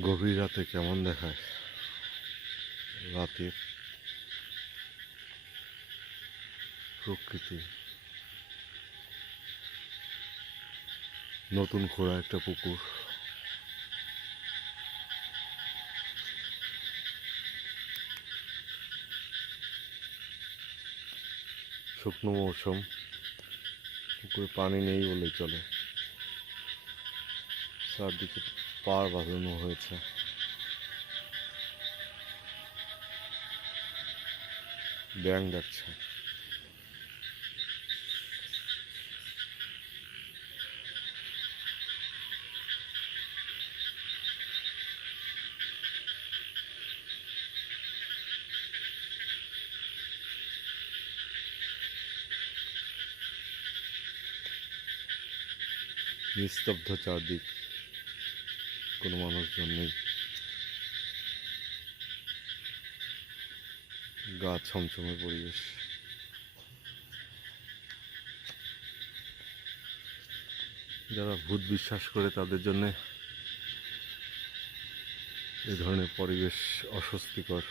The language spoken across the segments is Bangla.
গভীর রাতে কেমন দেখায়? রাতের প্রকৃতি। নতুন খোঁড়া একটা পুকুর। শুকনো মৌসুম। পুকুরে পানি নেই বলেই চলে। চারদিকে পার বাঁধানো হয়েছে ব্যাং ডাকছে নিস্তব্ধ চারদিক কোনো মানুষজন নেই। গা ছমছমে পরিবেশ। যারা ভূত বিশ্বাস করে তাদের জন্যে এ ধরনের পরিবেশ অস্বস্তিকর।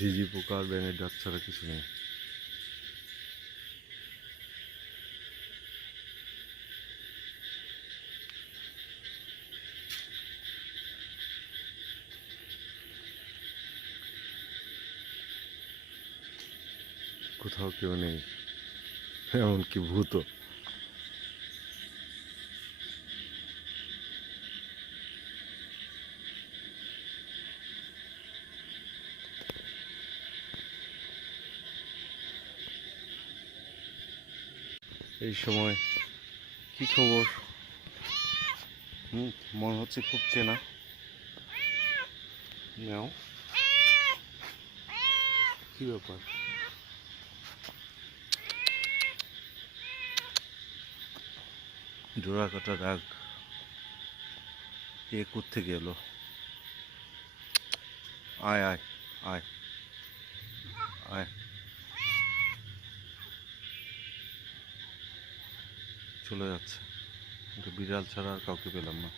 ঝিঝি পোকা আর ব্যাঙের ডাক ছাড়া কিছু নেই কোথাও কেউ নেই এমনকি ভূতও এই সময়। কি খবর? হুম মনে হচ্ছে খুব চেনা। নাও। কি ব্যাপার? জোড়া কাটা রাগ। কে থেকে এলো? আয় আয় আয়। চলে যাচ্ছে। কিন্তু বিড়াল ছাড়া আর কাউকে পেলাম না।